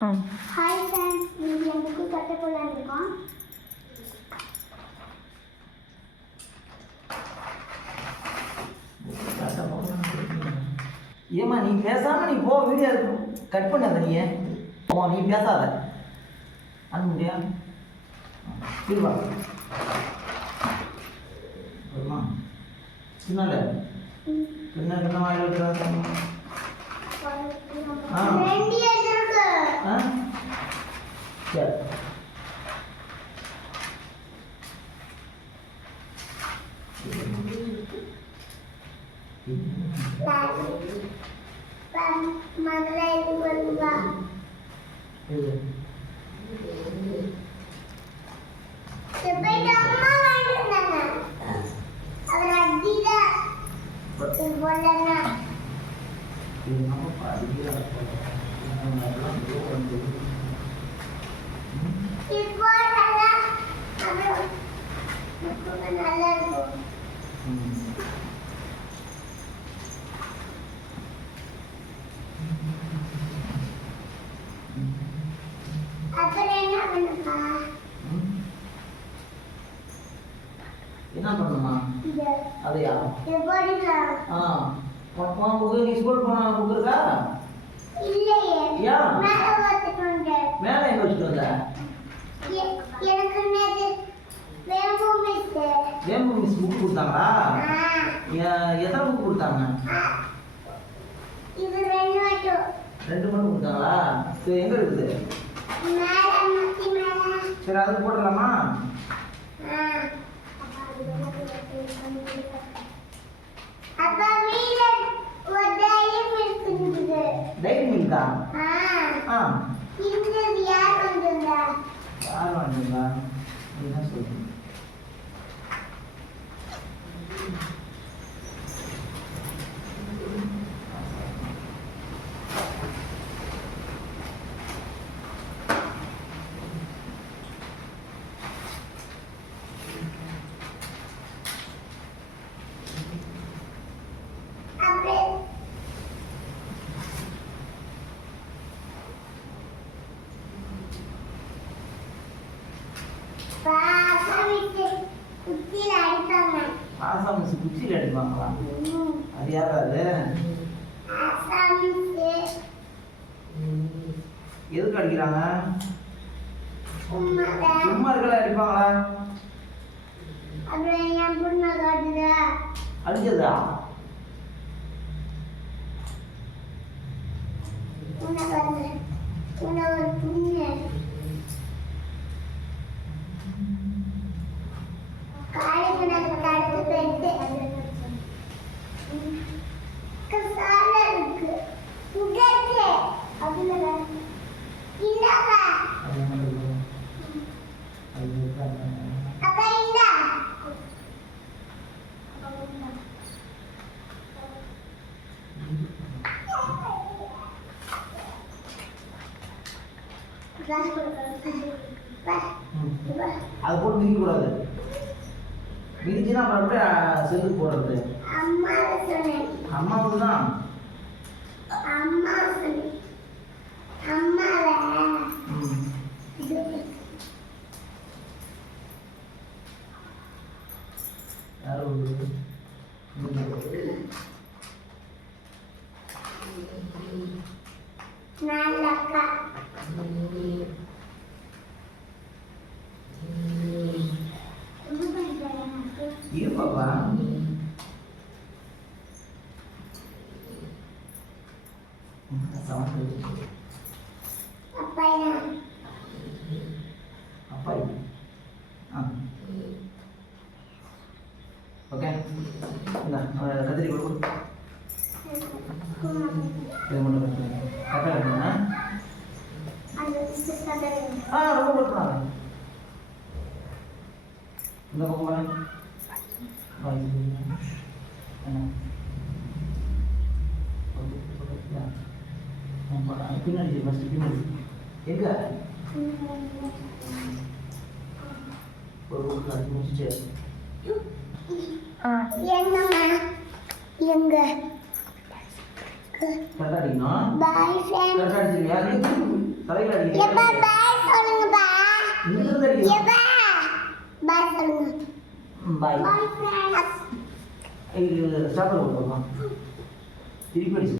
Hi friends இன்னைக்கு என் book கட்ட போலான்னு இருக்கோம் ஏமா நீ பேசாம நீ போ வீடியோ கட் பண்ணாத நீ ஓ நீ பேசாத. அனுப்ப முடியா? திருவா வருமா? பின்னால. பின்ன பின்ன வாயில் ஆ. Ya. Sepeda mama nana. Abra tidak. Bola nana. Dia? என்ன இது அதையா? ஆ. புக்கு நீ ஸ்கூல் போன இருக்கா புக்கு கொடுத்தாங்களா எத்தனை புக்கு கொடுத்தாங்க? இது ரெண்டு மட்டும். கொடுத்தாங்களா? சரி எங்கே இருக்குது? சரி அது போட்டுடலாமா? டைரி மில்கா ஆ? இருந்தது யார் என்ன சொல்றீங்க அப்படியே பாசாமிக்கு குத்தியில அடிப்பாங்க. ஆசா மிஸ் குச்சியில் அடிப்பாங்களா? அது யாரா அது? எதுக்கு அடிக்கிறாங்க? சும்மா இருக்கல அடிப்பாங்களா? அடிச்சதா? அதை போட்டு மிதிக்கக்கூடாது. மிதிச்சுன்னா அப்புறம் அப்படியே செல்லு போடுறது? அம்மா சொன்னேன். அம்மாவுக்கு தான் அம்மா Pak. Apa ya? Apa ini? Ah. Oke. Nah, kata di guru. Yang mana kata? Kata mana? Ada. Ah, kamu berkenalan. Enggak ke mana? bayinya anak untuk bekerja memperang itu nanti dimasukin ya enggak baru lagi mau cicil ah iya mama iya enggak Kakak Dino. Bye, Sam. Kakak Dino, ya. Bye, bye, orang bye. Ya, bye. Bye, orang. Bye. Bye,